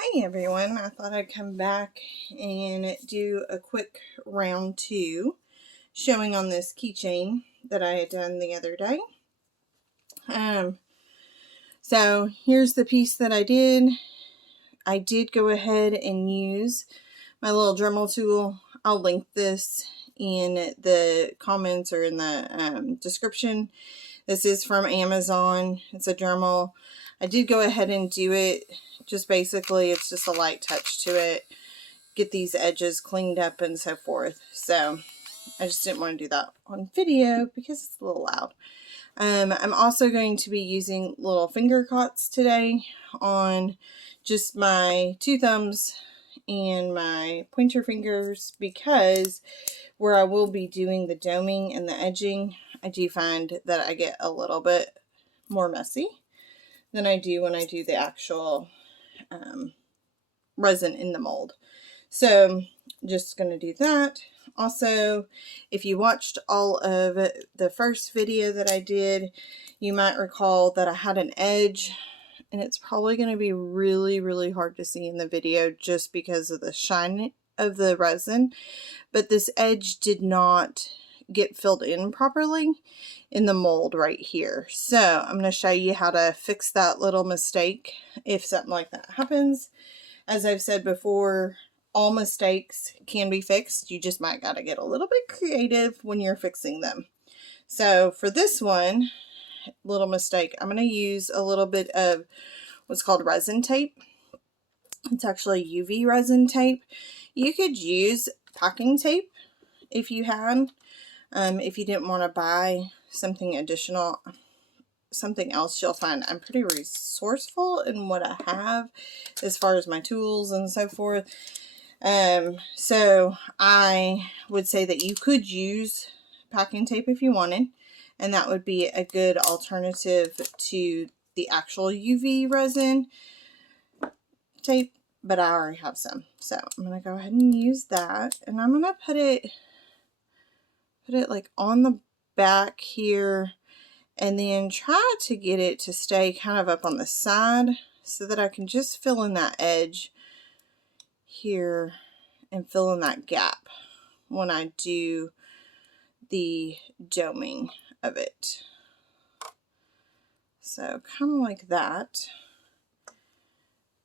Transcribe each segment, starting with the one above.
Hey everyone, I thought I'd come back and do a quick round two showing on this keychain that I had done the other day. So here's the piece that I did. I did go ahead and use my little Dremel tool. I'll link this in the comments or in the description. This is from Amazon. It's a Dremel. I did go ahead and do it. Just basically, it's just a light touch to it. Get these edges cleaned up and so forth. So I just didn't want to do that on video because it's a little loud. I'm also going to be using little finger cots today on just my two thumbs and my pointer fingers, because where I will be doing the doming and the edging, I do find that I get a little bit more messy than I do when I do the actual resin in the mold. So just going to do that. Also, if you watched all of the first video that I did, you might recall that I had an edge, and it's probably going to be really hard to see in the video just because of the shine of the resin, but this edge did not get filled in properly in the mold right here. So I'm going to show you how to fix that little mistake if something like that happens. As I've said before, all mistakes can be fixed. You just might got to get a little bit creative when you're fixing them. So for this one little mistake, I'm going to use a little bit of what's called resin tape. It's actually UV resin tape. You could use packing tape if you had. If you didn't want to buy something additional, something else, you'll find I'm pretty resourceful in what I have as far as my tools and so forth. So I would say that you could use packing tape if you wanted, and that would be a good alternative to the actual UV resin tape, but I already have some. So I'm going to go ahead and use that, and I'm going to put it like on the back here, and then try to get it to stay kind of up on the side so that I can just fill in that edge here and fill in that gap when I do the doming of it. So kind of like that.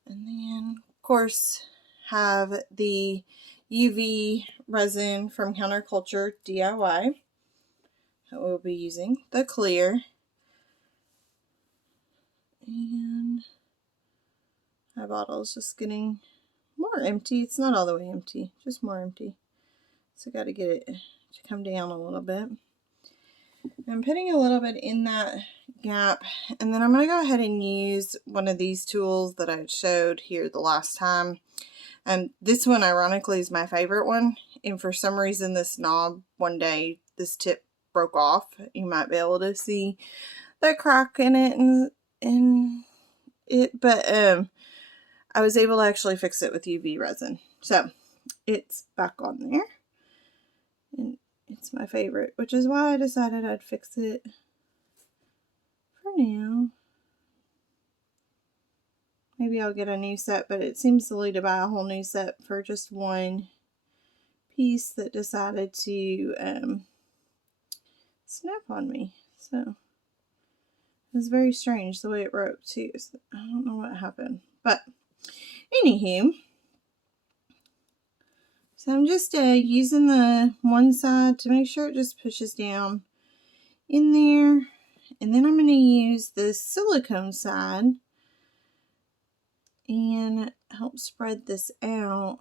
And then of course have the UV resin from Counterculture DIY that we'll be using, the clear. And my bottle is just getting more empty. It's not all the way empty, just more empty. So I got to get it to come down a little bit. I'm putting a little bit in that gap, and then I'm going to go ahead and use one of these tools that I showed here the last time. This one ironically is my favorite one, and for some reason this knob, one day this tip broke off. You might be able to see the crack in it, but I was able to actually fix it with UV resin. So it's back on there, and it's my favorite, which is why I decided I'd fix it for now. Maybe I'll get a new set, but it seems silly to buy a whole new set for just one piece that decided to snap on me. So it was very strange the way it broke too. So I don't know what happened, but anywho, so I'm just using the one side to make sure it just pushes down in there, and then I'm going to use the silicone side and help spread this out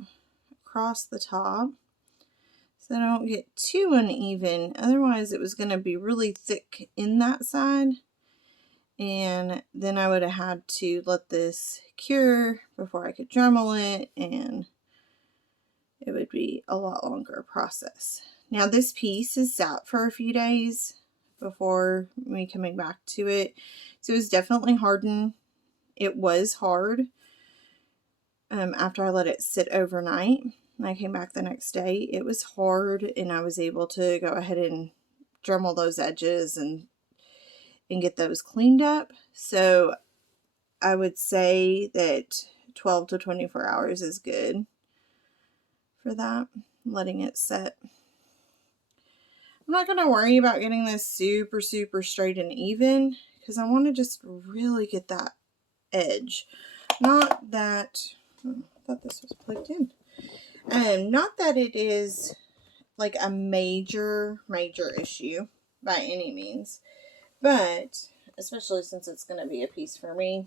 across the top so I don't get too uneven. Otherwise it was going to be really thick in that side, and then I would have had to let this cure before I could Dremel it, and it would be a lot longer process. Now this piece is sat for a few days before me coming back to it, so it was definitely hardened. It was hard after I let it sit overnight, and I came back the next day. It was hard, and I was able to go ahead and Dremel those edges and get those cleaned up. So I would say that 12 to 24 hours is good for that, letting it set. I'm not going to worry about getting this super straight and even because I want to just really get that edge. Not that, I thought this was plugged in. Not that it is like a major issue by any means, but especially since it's going to be a piece for me.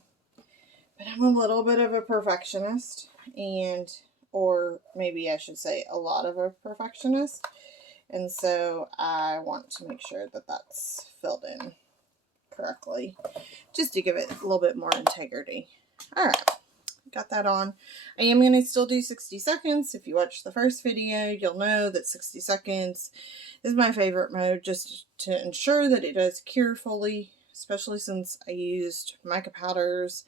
But I'm a little bit of a perfectionist, or maybe I should say a lot of a perfectionist. And so I want to make sure that that's filled in correctly, just to give it a little bit more integrity. All right, got that on. I am going to still do 60 seconds. If you watch the first video, you'll know that 60 seconds is my favorite mode, just to ensure that it does cure fully, especially since I used mica powders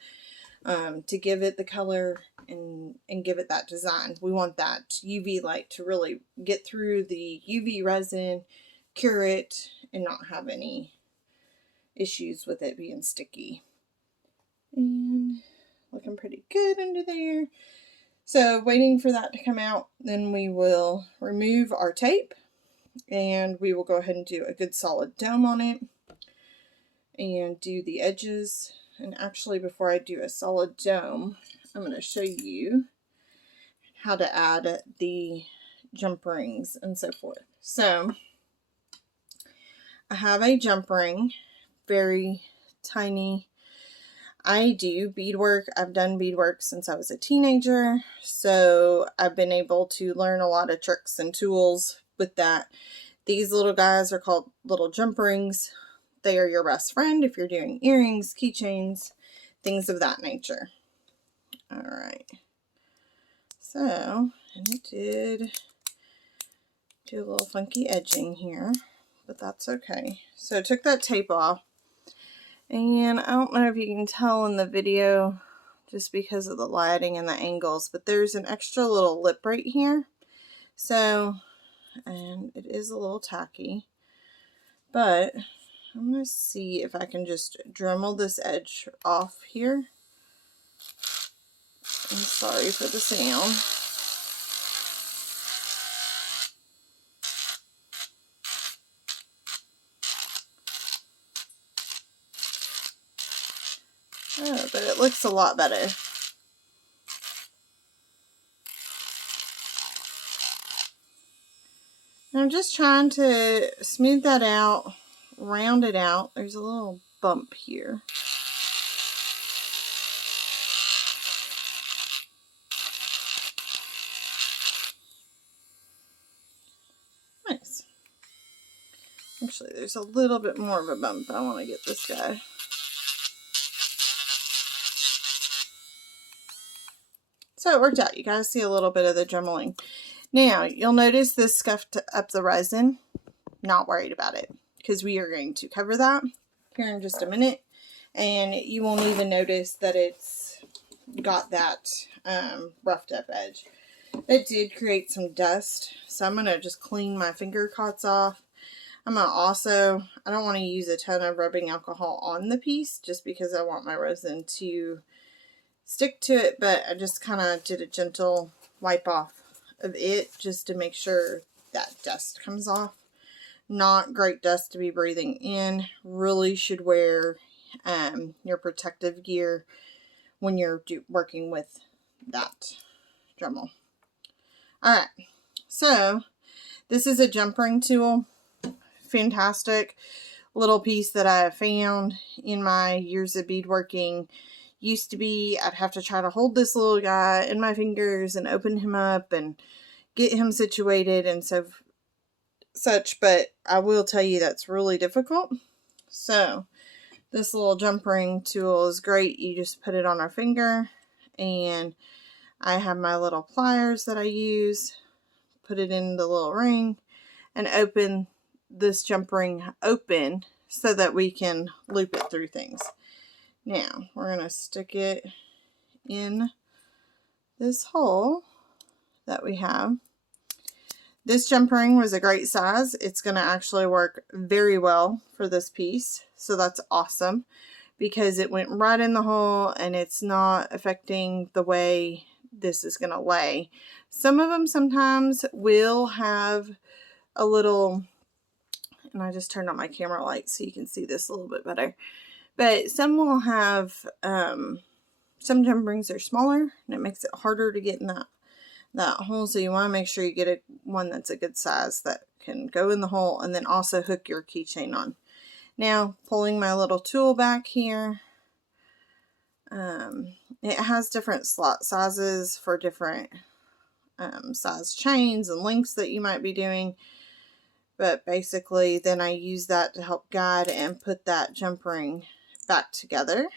to give it the color and give it that design. We want that UV light to really get through the UV resin, cure it, and not have any issues with it being sticky. And looking pretty good under there. So waiting for that to come out, then we will remove our tape and we will go ahead and do a good solid dome on it and do the edges. And actually, before I do a solid dome, I'm going to show you how to add the jump rings and so forth. So I have a jump ring, very tiny. I do beadwork. I've done beadwork since I was a teenager, so I've been able to learn a lot of tricks and tools with that. These little guys are called little jump rings. They are your best friend if you're doing earrings, keychains, things of that nature. All right. So, and it did do a little funky edging here, but that's okay. So I took that tape off, and I don't know if you can tell in the video just because of the lighting and the angles, but there's an extra little lip right here. So, and it is a little tacky, but I'm going to see if I can just Dremel this edge off here. I'm sorry for the sound. Oh, but it looks a lot better. And I'm just trying to smooth that out, round it out. There's a little bump here. Nice. Actually, there's a little bit more of a bump. I want to get this guy. So it worked out. You guys see a little bit of the dremeling. Now, you'll notice this scuffed up the resin. Not worried about it, because we are going to cover that here in just a minute. And you won't even notice that it's got that roughed up edge. It did create some dust, so I'm going to just clean my finger cots off. I'm going to also, I don't want to use a ton of rubbing alcohol on the piece just because I want my resin to stick to it, but I just kind of did a gentle wipe off of it just to make sure that dust comes off. Not great dust to be breathing in. Really should wear your protective gear when you're working with that Dremel. Alright, so this is a jump ring tool. Fantastic little piece that I have found in my years of beadworking. Used to be, I'd have to try to hold this little guy in my fingers and open him up and get him situated and such, but I will tell you that's really difficult. So this little jump ring tool is great. You just put it on our finger, and I have my little pliers that I use, put it in the little ring, and open this jump ring open so that we can loop it through things. Now, we're going to stick it in this hole that we have. This jump ring was a great size. It's going to actually work very well for this piece, so that's awesome. because it went right in the hole and it's not affecting the way this is going to lay. Some of them sometimes will have a little, and I just turned on my camera light so you can see this a little bit better, but some will have, some jumperings are smaller and it makes it harder to get in that hole, so you want to make sure you get one that's a good size that can go in the hole and then also hook your keychain on. Now, pulling my little tool back here, it has different slot sizes for different size chains and links that you might be doing, but basically then I use that to help guide and put that jump ring back together.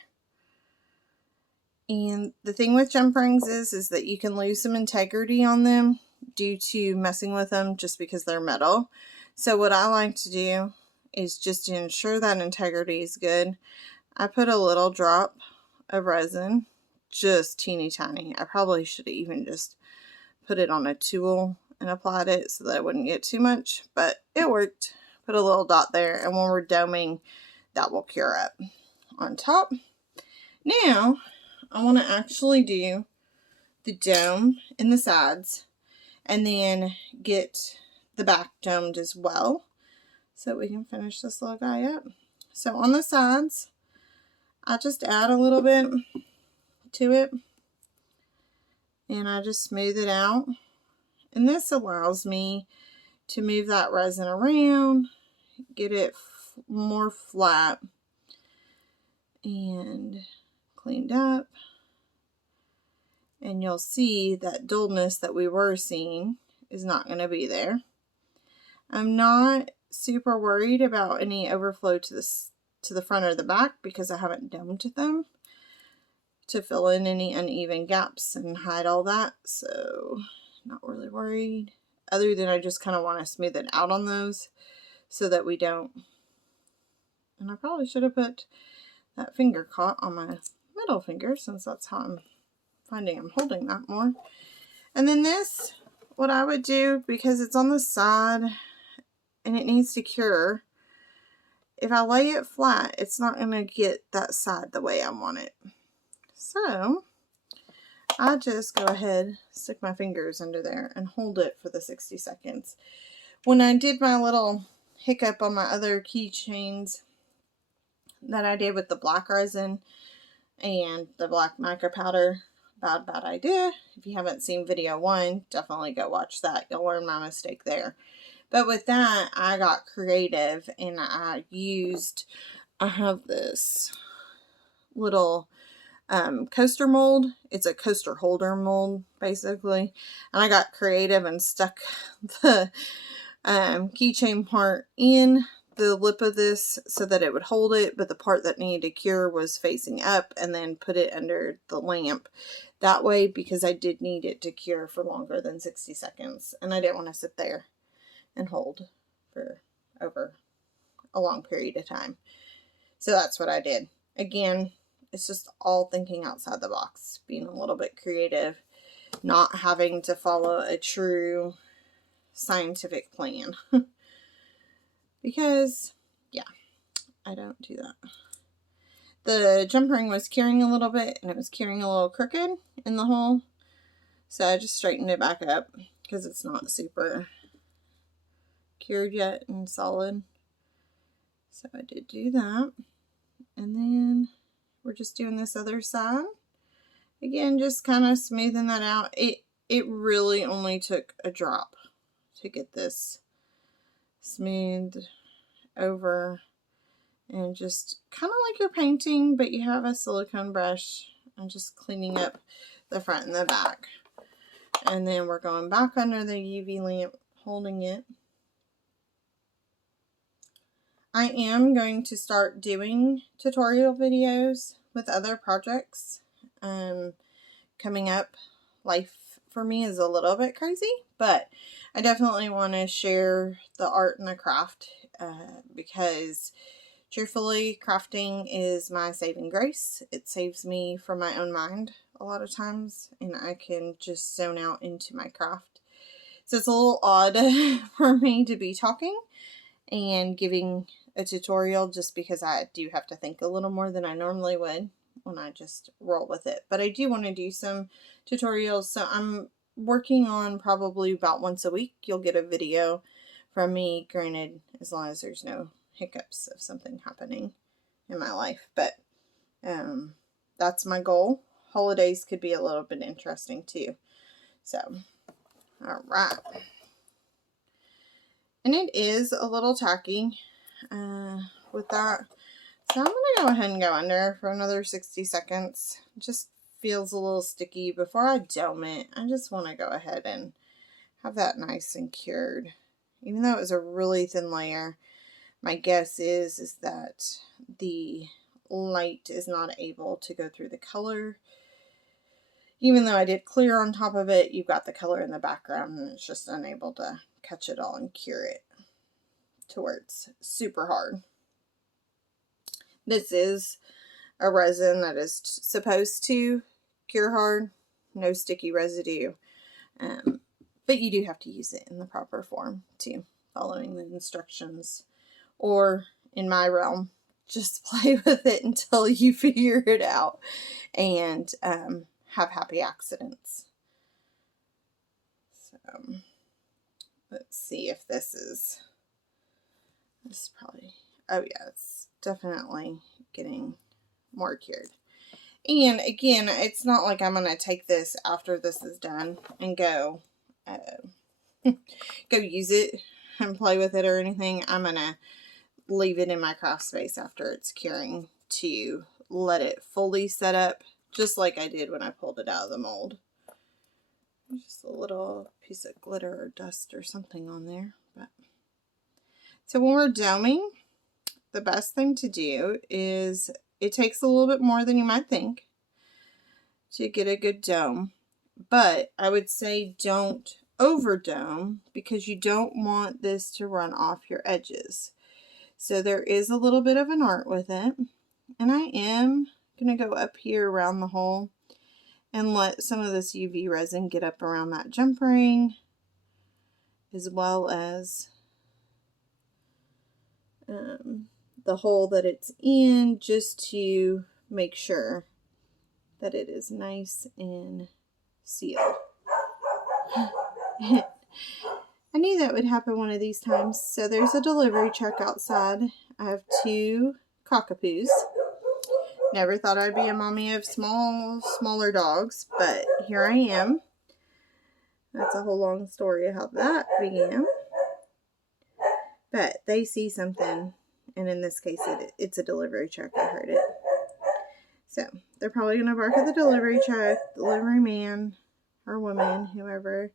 And the thing with jump rings is that you can lose some integrity on them due to messing with them just because they're metal. So what I like to do is, just to ensure that integrity is good, I put a little drop of resin, just teeny tiny. I probably should have even just put it on a tool and applied it so that I wouldn't get too much, but it worked. Put a little dot there, and when we're doming, that will cure up on top. Now I want to actually do the dome in the sides and then get the back domed as well, so we can finish this little guy up. So on the sides, I just add a little bit to it and I just smooth it out, and this allows me to move that resin around, get it more flat and cleaned up, and you'll see that dullness that we were seeing is not going to be there. I'm not super worried about any overflow to the front or the back because I haven't domed them to fill in any uneven gaps and hide all that, so not really worried, other than I just kind of want to smooth it out on those so that we don't, and I probably should have put that finger caught on my middle finger since that's how I'm finding I'm holding that more. And then this, what I would do, because it's on the side and it needs to cure, if I lay it flat, it's not going to get that side the way I want it. So I just go ahead, stick my fingers under there and hold it for the 60 seconds. When I did my little hiccup on my other keychains that I did with the black resin and the black mica powder, bad idea. If you haven't seen video 1, definitely go watch that. You'll learn my mistake there. But with that, I got creative and I have this little coaster mold. It's a coaster holder mold, basically. And I got creative and stuck the keychain part in the lip of this so that it would hold it, but the part that needed to cure was facing up, and then put it under the lamp that way because I did need it to cure for longer than 60 seconds and I didn't want to sit there and hold for over a long period of time. So that's what I did. Again, it's just all thinking outside the box, being a little bit creative, not having to follow a true scientific plan. Because, yeah, I don't do that. The jump ring was curing a little bit, and it was curing a little crooked in the hole. So I just straightened it back up because it's not super cured yet and solid. So I did do that. And then we're just doing this other side. Again, just kind of smoothing that out. It really only took a drop to get this smoothed over, and just kind of like you're painting, but you have a silicone brush and just cleaning up the front and the back. And then we're going back under the UV lamp, holding it. I am going to start doing tutorial videos with other projects coming up. Life for me is a little bit crazy, but I definitely want to share the art and the craft because truthfully, crafting is my saving grace. It saves me from my own mind a lot of times, and I can just zone out into my craft. So it's a little odd for me to be talking and giving a tutorial just because I do have to think a little more than I normally would when I just roll with it. But I do want to do some tutorials, so I'm working on probably about once a week you'll get a video from me, granted as long as there's no hiccups of something happening in my life. But that's my goal. Holidays could be a little bit interesting too. So, all right. And it is a little tacky with that. So I'm going to go ahead and go under for another 60 seconds. It just feels a little sticky. Before I dome it, I just want to go ahead and have that nice and cured. Even though it was a really thin layer, my guess is that the light is not able to go through the color. Even though I did clear on top of it, you've got the color in the background and it's just unable to catch it all and cure it to where it's super hard. This is a resin that is supposed to cure hard, no sticky residue, but you do have to use it in the proper form too, following the instructions, or in my realm, just play with it until you figure it out and have happy accidents. So let's see if this is probably, oh yeah, it's definitely getting more cured. And again, it's not like I'm going to take this after this is done and go use it and play with it or anything. I'm going to leave it in my craft space after it's curing to let it fully set up, just like I did when I pulled it out of the mold. Just a little piece of glitter or dust or something on there. But so when we're doming, the best thing to do is, it takes a little bit more than you might think to get a good dome, but I would say don't over dome because you don't want this to run off your edges. So there is a little bit of an art with it, and I am going to go up here around the hole and let some of this UV resin get up around that jump ring, as well as the hole that it's in, just to make sure that it is nice and sealed. I knew that would happen one of these times. So there's a delivery truck outside. I have 2 cockapoos. Never thought I'd be a mommy of smaller dogs, but here I am. That's a whole long story of how that began. But they see something, and in this case, it's a delivery truck. I heard it. So they're probably going to bark at the delivery truck, delivery man, or woman, whoever.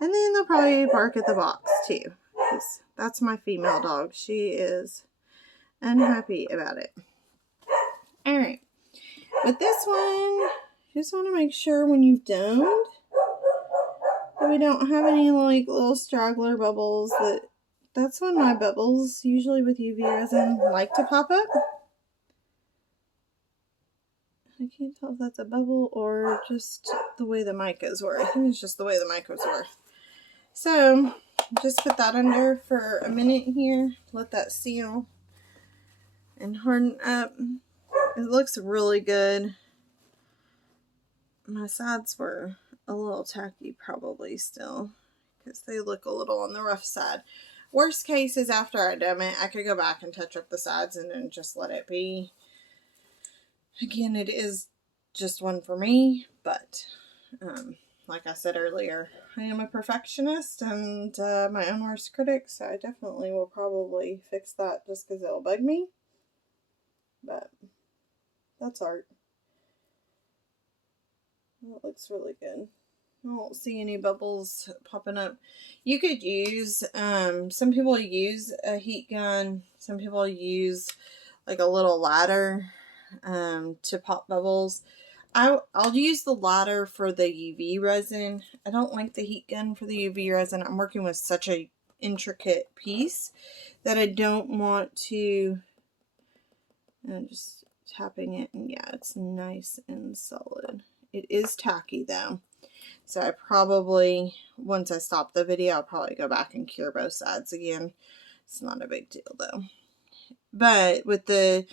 And then they'll probably bark at the box too, because that's my female dog. She is unhappy about it. Alright, with this one, just want to make sure when you've domed that we don't have any like little straggler bubbles. That's when my bubbles, usually with UV resin, like to pop up. I can't tell if that's a bubble or just the way the micas were. I think it's just the way the micas were. So, just put that under for a minute here. Let that seal and harden up. It looks really good. My sides were a little tacky probably still, because they look a little on the rough side. Worst case is after I dome it, I could go back and touch up the sides and then just let it be. Again, it is just one for me, but like I said earlier, I am a perfectionist and my own worst critic, so I definitely will probably fix that just because it'll bug me. But that's art. That looks really good. I don't see any bubbles popping up. You could use, some people use a heat gun. Some people use like a little ladder to pop bubbles. I'll use the ladder for the UV resin. I don't like the heat gun for the UV resin. I'm working with such a intricate piece that I don't want to, just tapping it, and yeah, it's nice and solid. It is tacky though, so I probably, once I stop the video, I'll probably go back and cure both sides again. It's not a big deal though. But with the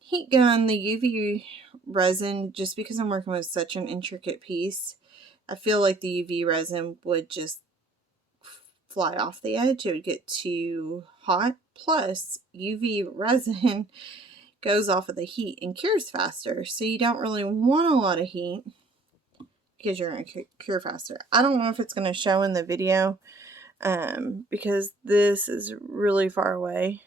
heat gun, the UV resin, just because I'm working with such an intricate piece, I feel like the UV resin would just fly off the edge. It would get too hot. Plus, UV resin goes off of the heat and cures faster. So you don't really want a lot of heat because you're going to cure faster. I don't know if it's going to show in the video because this is really far away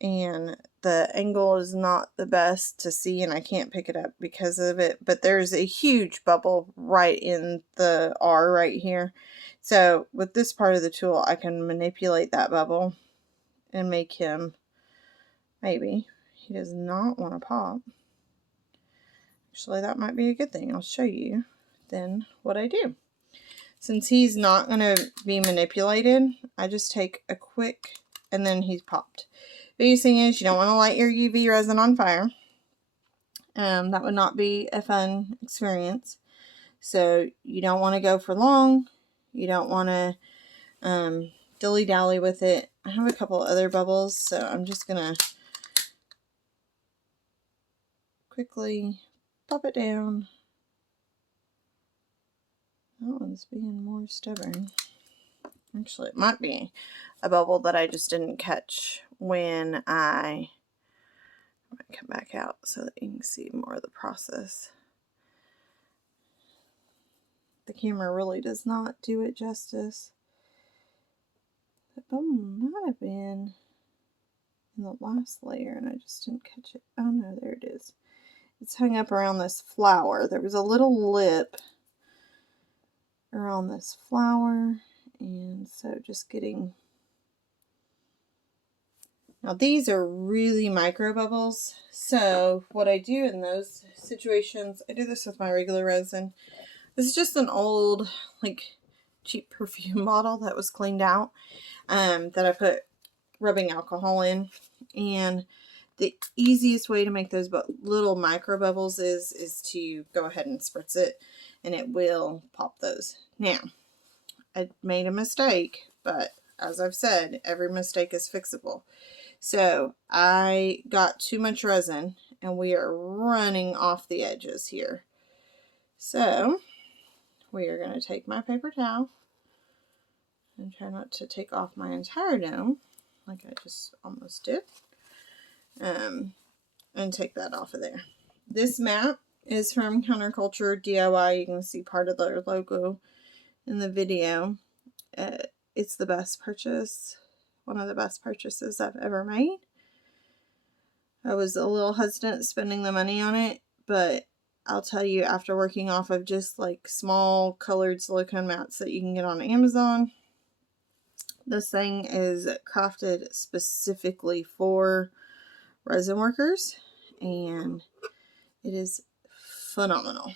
and the angle is not the best to see, and I can't pick it up because of it, but there's a huge bubble right in the R right here. So with this part of the tool, I can manipulate that bubble and make him, maybe, he does not want to pop. Actually, that might be a good thing. I'll show you then what I do. Since he's not going to be manipulated, I just take a quick, and then he's popped. Biggest thing is you don't want to light your UV resin on fire. That would not be a fun experience. So you don't want to go for long. You don't want to dilly-dally with it. I have a couple other bubbles, so I'm just going to quickly pop it down. That one's being more stubborn. Actually, it might be a bubble that I just didn't catch when I might come back out so that you can see more of the process. The camera really does not do it justice. That bubble might have been in the last layer and I just didn't catch it. Oh no, there it is. It's hung up around this flower. There was a little lip around this flower, and so just getting. Now these are really micro bubbles, so what I do in those situations, I do this with my regular resin. This is just an old, like, cheap perfume bottle that was cleaned out, that I put rubbing alcohol in, and the easiest way to make those little micro bubbles is to go ahead and spritz it, and it will pop those. Now, I made a mistake, but as I've said, every mistake is fixable. So I got too much resin, and we are running off the edges here. So we are going to take my paper towel and try not to take off my entire dome, like I just almost did, and take that off of there. This mat is from Counterculture DIY. You can see part of their logo in the video. It's the best purchase, one of the best purchases I've ever made. I was a little hesitant spending the money on it, but I'll tell you, after working off of just like small colored silicone mats that you can get on Amazon, this thing is crafted specifically for resin workers, and it is phenomenal.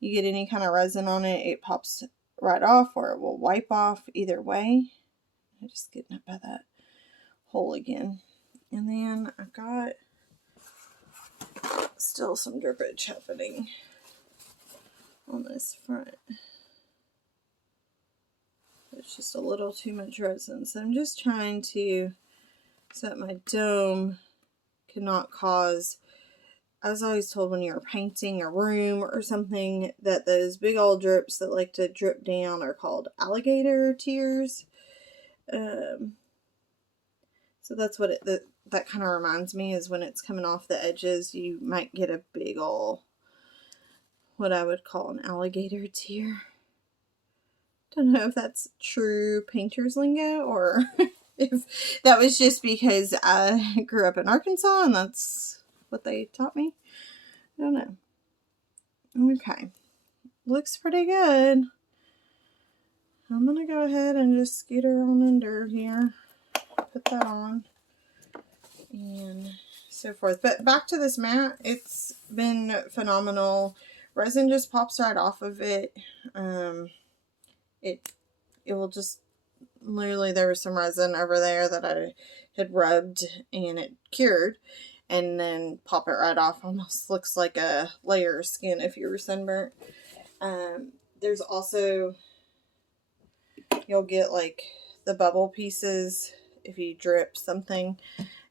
You get any kind of resin on it, it pops right off, or it will wipe off either way. I'm just getting up by that hole again. And then I've got still some drippage happening on this front. It's just a little too much resin. So I'm just trying to, so that my dome cannot cause, I was always told when you're painting a room or something that those big old drips that like to drip down are called alligator tears. So that's what that kind of reminds me, is when it's coming off the edges, you might get a big old, what I would call an alligator tear. Don't know if that's true painter's lingo or if that was just because I grew up in Arkansas and that's what they taught me. I don't know. Okay. Looks pretty good. I'm going to go ahead and just scooter on under here. Put that on. And so forth. But back to this mat. It's been phenomenal. Resin just pops right off of it. It will just, literally there was some resin over there that I had rubbed and it cured, and then pop it right off. Almost looks like a layer of skin if you were sunburnt. There's also, you'll get like the bubble pieces if you drip something,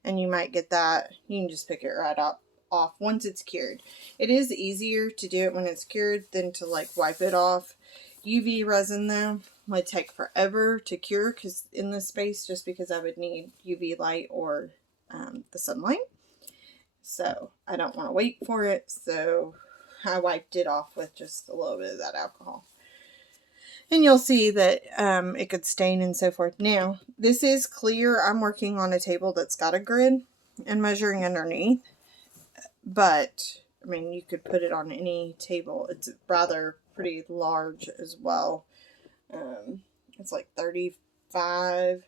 and you might get that. You can just pick it right up off once it's cured. It is easier to do it when it's cured than to like wipe it off. UV resin though would take forever to cure because in this space, just because I would need UV light or the sunlight. So I don't want to wait for it, so I wiped it off with just a little bit of that alcohol. And you'll see that it could stain and so forth. Now, this is clear. I'm working on a table that's got a grid and measuring underneath. But, I mean, you could put it on any table. It's rather pretty large as well. It's like 35,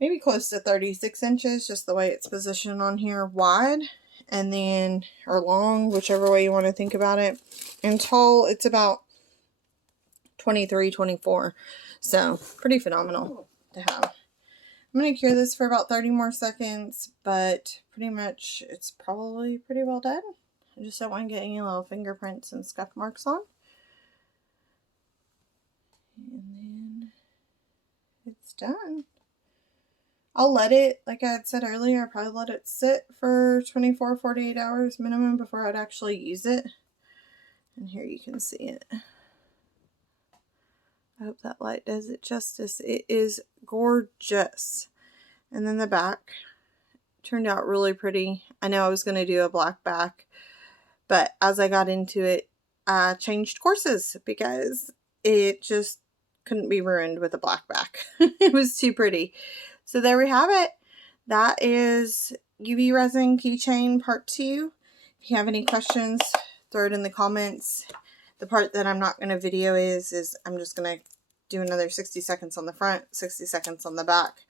maybe close to 36 inches, just the way it's positioned on here, wide. And then, or long, whichever way you want to think about it. And tall, it's about 23, 24. So, pretty phenomenal to have. I'm going to cure this for about 30 more seconds, but pretty much it's probably pretty well done. I just don't want to get any little fingerprints and scuff marks on. And then it's done. I'll let it, like I had said earlier, I'll probably let it sit for 24, 48 hours minimum before I'd actually use it. And here you can see it. I hope that light does it justice. It is gorgeous. And then the back turned out really pretty. I know I was going to do a black back, but as I got into it, I changed courses because it just couldn't be ruined with a black back. It was too pretty. So there we have it. That is UV Resin Keychain Part 2. If you have any questions, throw it in the comments. The part that I'm not going to video is I'm just going to do another 60 seconds on the front, 60 seconds on the back.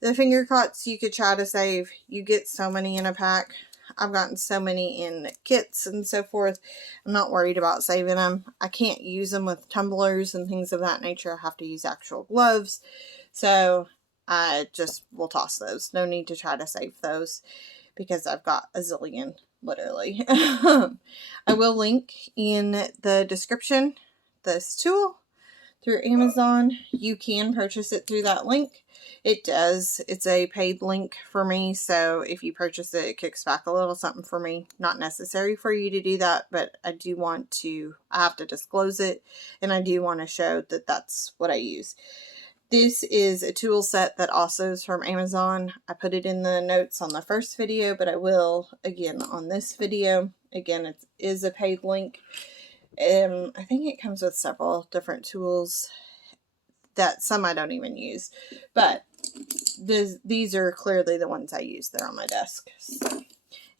The finger cuts you could try to save. You get so many in a pack. I've gotten so many in kits and so forth. I'm not worried about saving them. I can't use them with tumblers and things of that nature. I have to use actual gloves. So I just will toss those. No need to try to save those because I've got a zillion. Literally. I will link in the description this tool through Amazon. You can purchase it through that link. It does. It's a paid link for me, so if you purchase it, it kicks back a little something for me. Not necessary for you to do that, but I do want to, I have to disclose it, and I do want to show that that's what I use. This is a tool set that also is from Amazon. I put it in the notes on the first video, but I will again on this video. Again, it is a paid link. I think it comes with several different tools that some I don't even use. But these are clearly the ones I use. They're on my desk. So,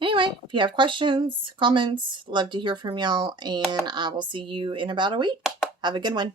anyway, if you have questions, comments, love to hear from y'all. And I will see you in about a week. Have a good one.